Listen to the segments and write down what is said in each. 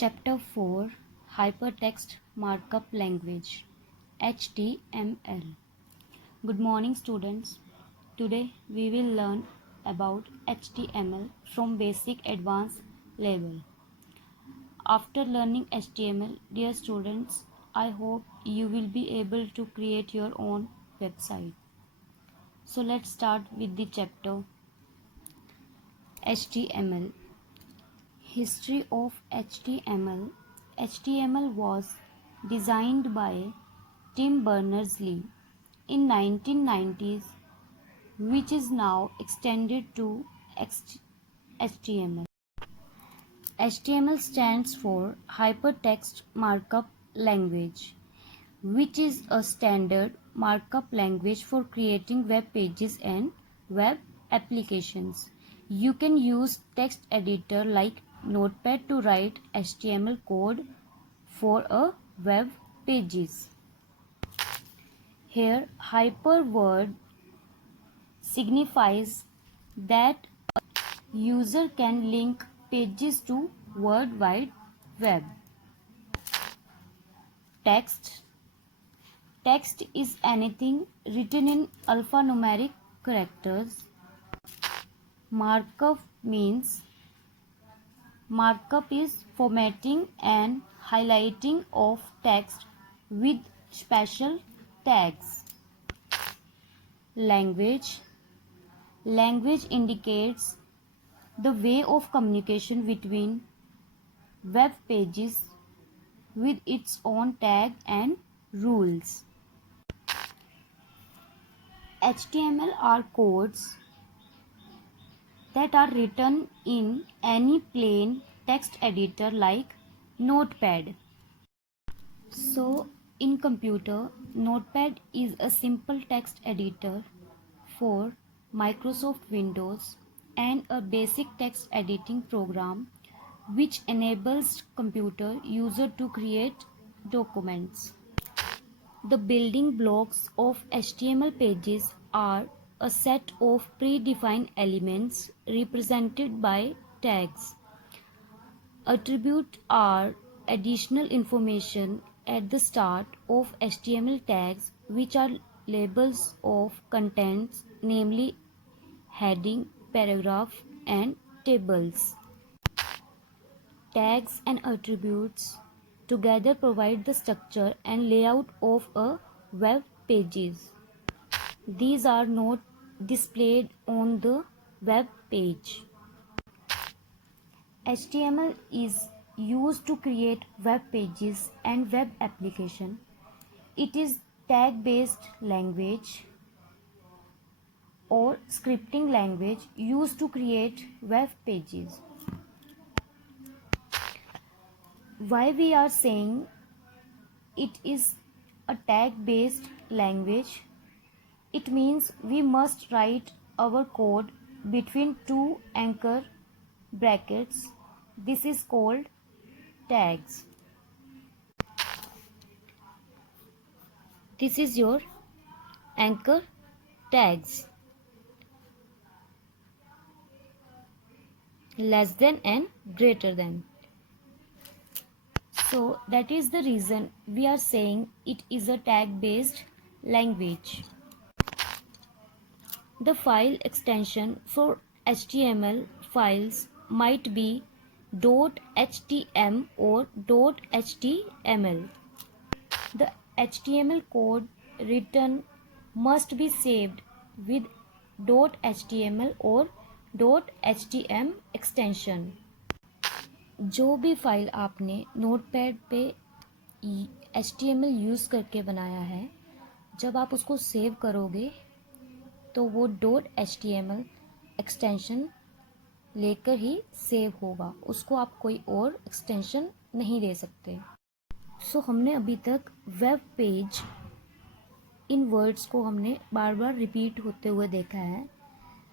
Chapter 4 Hypertext Markup Language HTML. Good morning, students. Today we will learn about HTML from basic advanced level. After learning HTML, dear students, I hope you will be able to create your own website. So let's start with the chapter HTML. History of HTML. HTML was designed by Tim Berners-Lee in 1990s, which is now extended to HTML. HTML stands for Hypertext Markup Language, which is a standard markup language for creating web pages and web applications. You can use text editor like Notepad to write HTML code for a web pages. Here, hyper word signifies that a user can link pages to World Wide Web. Text is anything written in alphanumeric characters. Markup is formatting and highlighting of text with special tags. Language indicates the way of communication between web pages with its own tag and rules. HTML are codes that are written in any plain text editor like Notepad. So, in computer, Notepad is a simple text editor for Microsoft Windows and a basic text editing program which enables computer user to create documents. The building blocks of HTML pages are a set of predefined elements represented by tags. Attributes are additional information at the start of HTML tags which are labels of contents, namely heading, paragraph, and tables. Tags and attributes together provide the structure and layout of a web pages. These are not displayed on the web page. HTML is used to create web pages and web application. It is tag-based language or scripting language used to create web pages. Why we are saying it is a tag-based language? It means we must write our code between two anchor brackets. This is called tags. This is your anchor tags. Less than and greater than. So that is the reason we are saying it is a tag-based language. The file extension for HTML files might be .htm or .html. The HTML code written must be saved with .html or .htm extension. जो भी file आपने notepad पे HTML use करके बनाया है, जब आप उसको सेव करोगे तो वो .html एक्सटेंशन लेकर ही सेव होगा, उसको आप कोई और एक्सटेंशन नहीं दे सकते। सो हमने अभी तक वेब पेज इन वर्ड्स को हमने बार बार रिपीट होते हुए देखा है।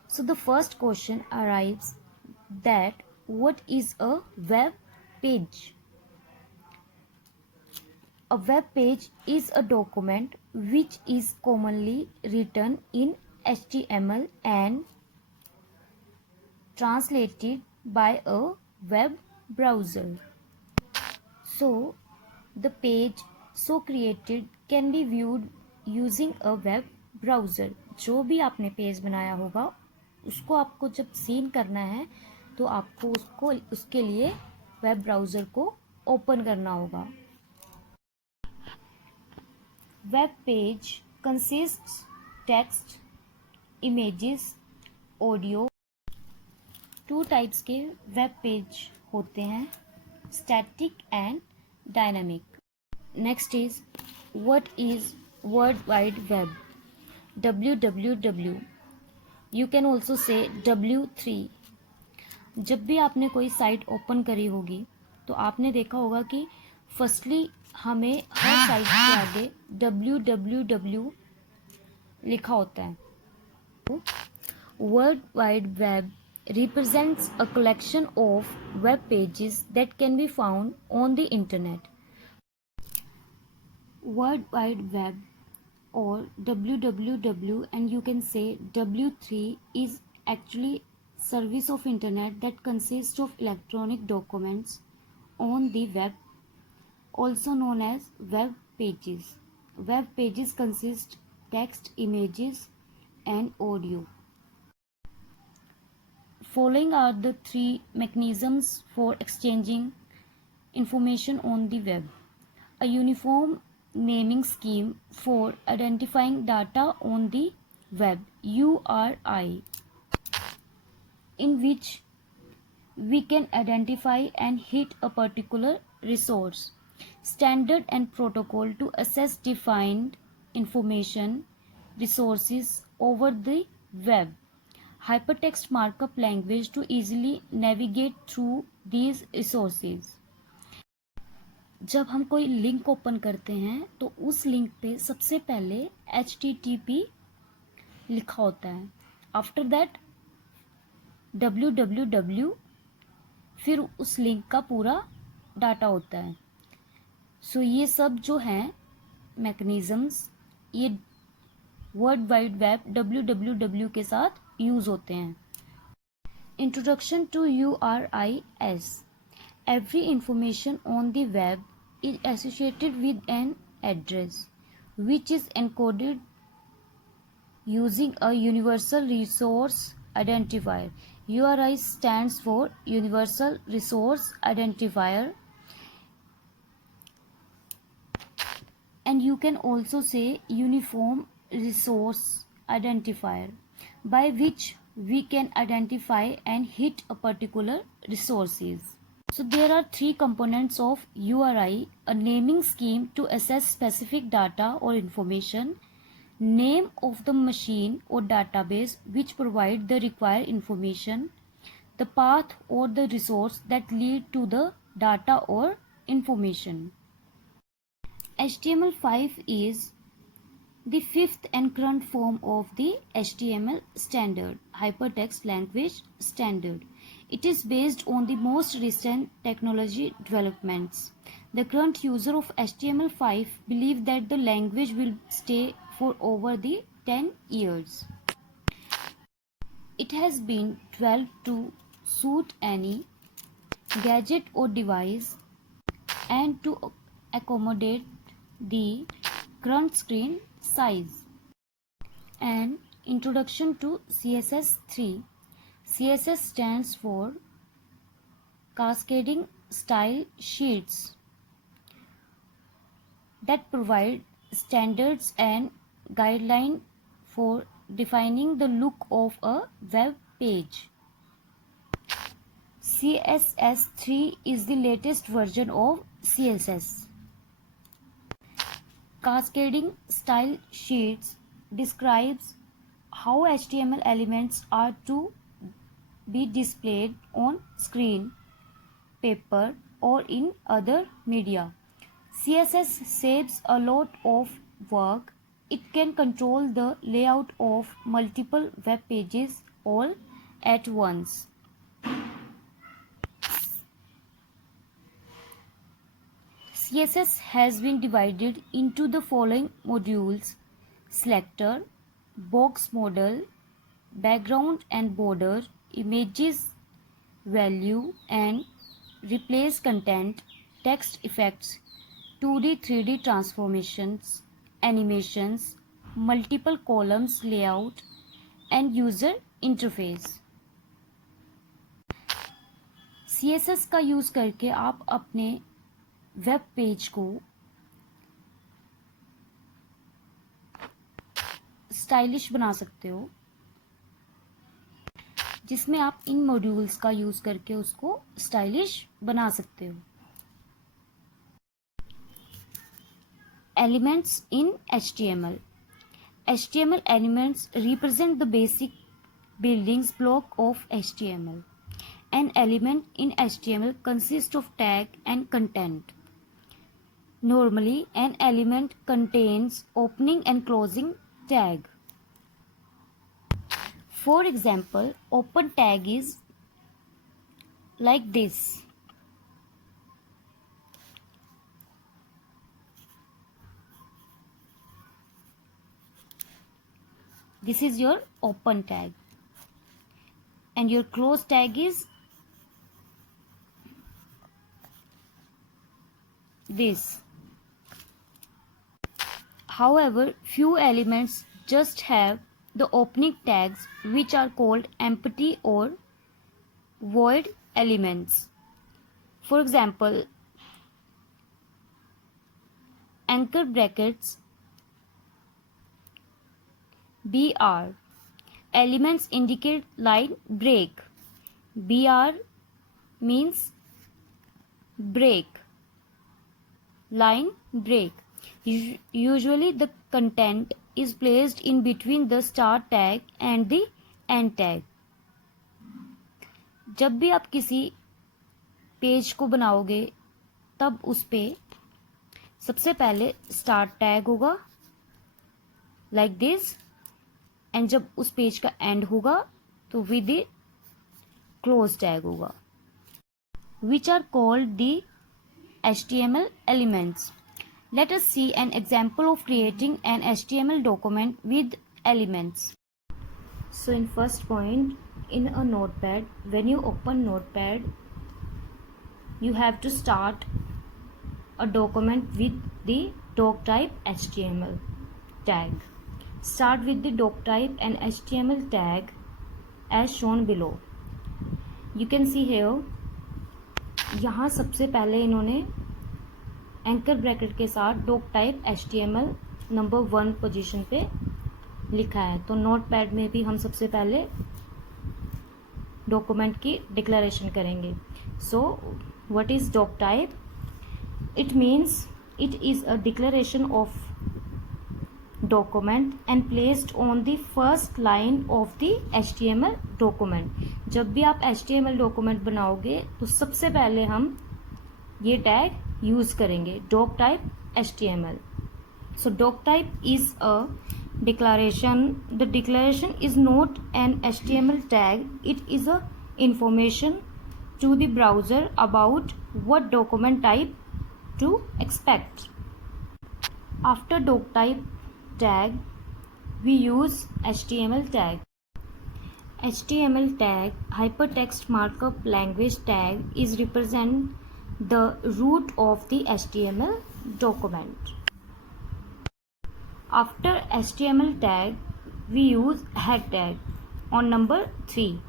So the first question arrives that what is a web page? A web page is a document which is commonly written in HTML and translated by a web browser. So the page so created can be viewed using a web browser. जो भी आपने page बनाया होगा उसको आपको जब scene करना है तो आपको उसके लिए वेब ब्राउज़र को ओपन करना होगा. Web page consists text, images, audio. 2 types के वेब पेज होते हैं, static and dynamic. Next is what is world wide web. www. You can also say W3. जब भी आपने कोई साइट ओपन करी होगी तो आपने देखा होगा कि फर्स्टली हमें हर साइट के आगे www लिखा होता है. World wide web represents a collection of web pages that can be found on the internet. World Wide Web or WWW, and you can say W3, is actually service of internet that consists of electronic documents on the web, also known as web pages. Web pages consist text, images and audio. Following are the 3 mechanisms for exchanging information on the web. A uniform naming scheme for identifying data on the web, URI, in which we can identify and hit a particular resource. Standard and protocol to access defined information resources over the web. Hypertext markup language to easily navigate through these resources. जब हम कोई link open करते हैं तो उस link पे सबसे पहले HTTP लिखा होता है. आफ्टर दैट www, फिर उस लिंक का पूरा डाटा होता है. सो ये सब जो हैं मैकेनिज़म्स ये वर्ल्ड वाइड वेब www के साथ यूज़ होते हैं. Introduction to URIs. Every information on the web is associated with an address which is encoded using a universal resource identifier. URI stands for Universal Resource Identifier, and you can also say Uniform Resource Identifier, by which we can identify and hit a particular resources. So there are 3 components of URI: a naming scheme to access specific data or information, name of the machine or database which provide the required information, the path or the resource that lead to the data or information. HTML5 is the 5th and current form of the HTML standard, Hypertext Language Standard. It is based on the most recent technology developments. The current user of HTML5 believe that the language will stay for over the 10 years. It has been developed to suit any gadget or device and to accommodate the current screen size. And introduction to CSS3. CSS stands for Cascading Style Sheets that provide standards and guidelines for defining the look of a web page. CSS3 is the latest version of CSS. Cascading Style Sheets describes how HTML elements are to be displayed on screen, paper, or in other media. CSS saves a lot of work. It can control the layout of multiple web pages all at once. CSS has been divided into the following modules: selector, box model, background and border, images, value and replace content, text effects, 2D 3D transformations, animations, multiple columns layout and user interface. CSS का use करके आप अपने web page को stylish बना सकते हो, जिसमें आप इन मॉड्यूल्स का यूज़ करके उसको स्टाइलिश बना सकते हो। Elements in HTML. HTML elements represent the basic building block of HTML. An element in HTML consists of tag and content. Normally, an element contains opening and closing tag. For example, open tag is like this. This is your open tag. And your close tag is this. However, few elements just have the opening tags, which are called empty or void elements. For example, anchor brackets, BR. Elements indicate line break. BR means break, line break. Usually the content is placed in between the start tag and the end tag. जब भी आप किसी page को बनाओगे तब उस पे सबसे पहले स्टार्ट टैग होगा लाइक दिस, एंड जब उस पेज का एंड होगा तो विद द क्लोज टैग होगा, which are called the HTML elements. Let us see an example of creating an HTML document with elements. So in first point, in a notepad, when you open notepad, you have to start a document with the doc type HTML tag. Start with the doc type and HTML tag as shown below. You can see here, यहाँ सबसे पहले इन्होंने anchor bracket के साथ doc type HTML number 1 position पे लिखा है। तो नोटपैड में भी हम सबसे पहले डॉक्यूमेंट की डिक्लेरेशन करेंगे। So what is doc type? It means it is a declaration of document and placed on the first line of the HTML document. जब भी आप HTML डॉक्यूमेंट बनाओगे तो सबसे पहले हम ये टैग यूज करेंगे, doc type HTML. So doc type is a declaration. The declaration is not an HTML tag. It is a information to the browser about what document type to expect. After doc type tag, we use HTML tag. HTML tag, hypertext markup language tag, is represent the root of the HTML document. After HTML tag, we use head tag on number 3.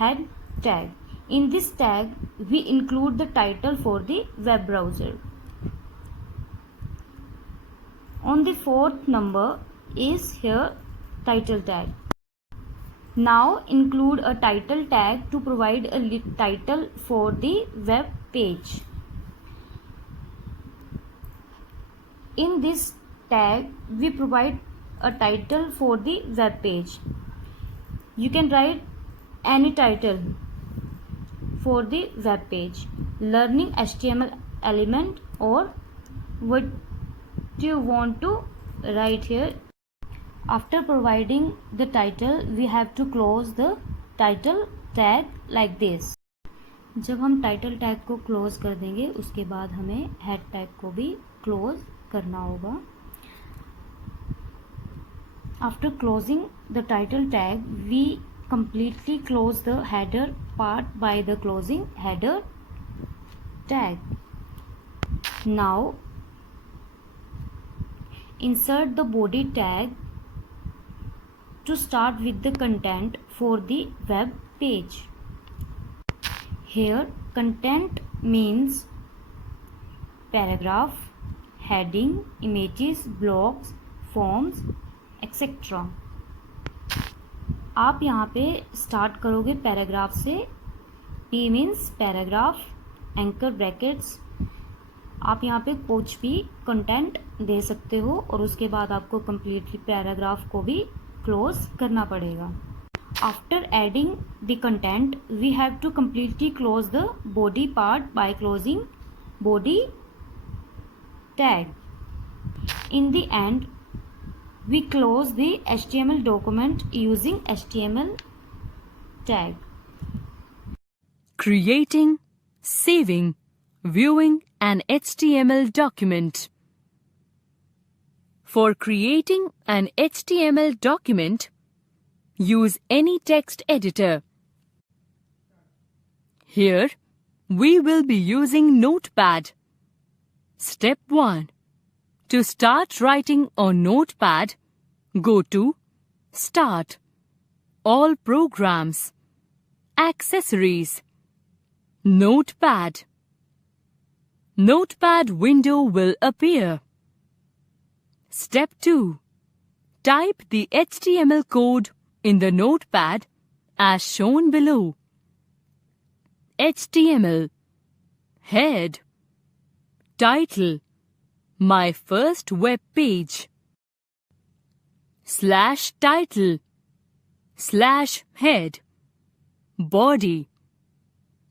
Head tag. In this tag, we include the title for the web browser. On the 4th number is here title tag. Now include a title tag to provide a title for the web page. In this tag, we provide a title for the web page. You can write any title for the web page. Learning HTML element or what do you want to write here. After providing the title, we have to close the title tag like this. जब हम title tag को close कर देंगे उसके बाद हमें head tag को भी क्लोज करना होगा. After closing the title tag, we completely close the header part by the closing header tag. Now insert the body tag to start with the content for the web page. Here content means paragraph, heading, images, blogs, forms, etc. आप यहाँ पे start करोगे paragraph से. P means paragraph, anchor brackets. आप यहाँ पे कुछ भी कंटेंट दे सकते हो और उसके बाद आपको कम्प्लीटली पैराग्राफ को भी क्लोज करना पड़ेगा. After adding the content we have to completely close the body part by closing body tag. In the end, we close the HTML document using HTML tag. Creating, saving, viewing an HTML document. For creating an HTML document, use any text editor. Here, we will be using Notepad. Step 1. To start writing on Notepad, go to Start, All Programs, Accessories, Notepad. Notepad window will appear. Step 2. Type the HTML code in the Notepad as shown below. HTML Head Title My first web page /title /head Body.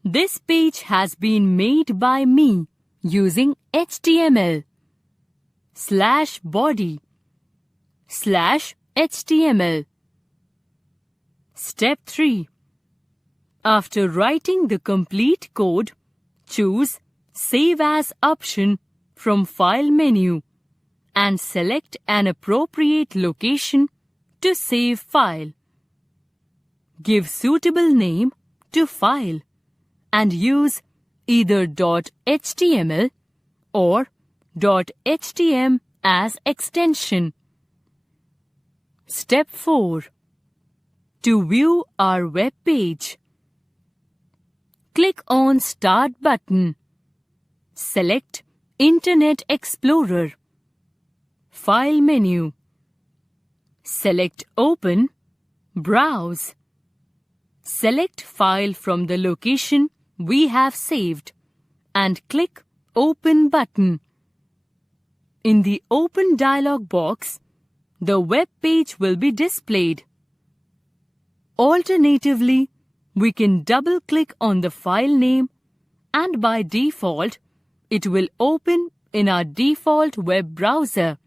This page has been made by me using HTML /body /HTML. Step 3. After writing the complete code, choose Save As option from File menu and select an appropriate location to save file. Give suitable name to file and use either .html or .htm as extension. Step 4. To view our web page, click on Start button. Select Internet Explorer. File menu. Select Open, Browse. Select file from the location we have saved and click Open button. In the Open dialog box, the web page will be displayed. Alternatively, we can double-click on the file name and by default, it will open in our default web browser.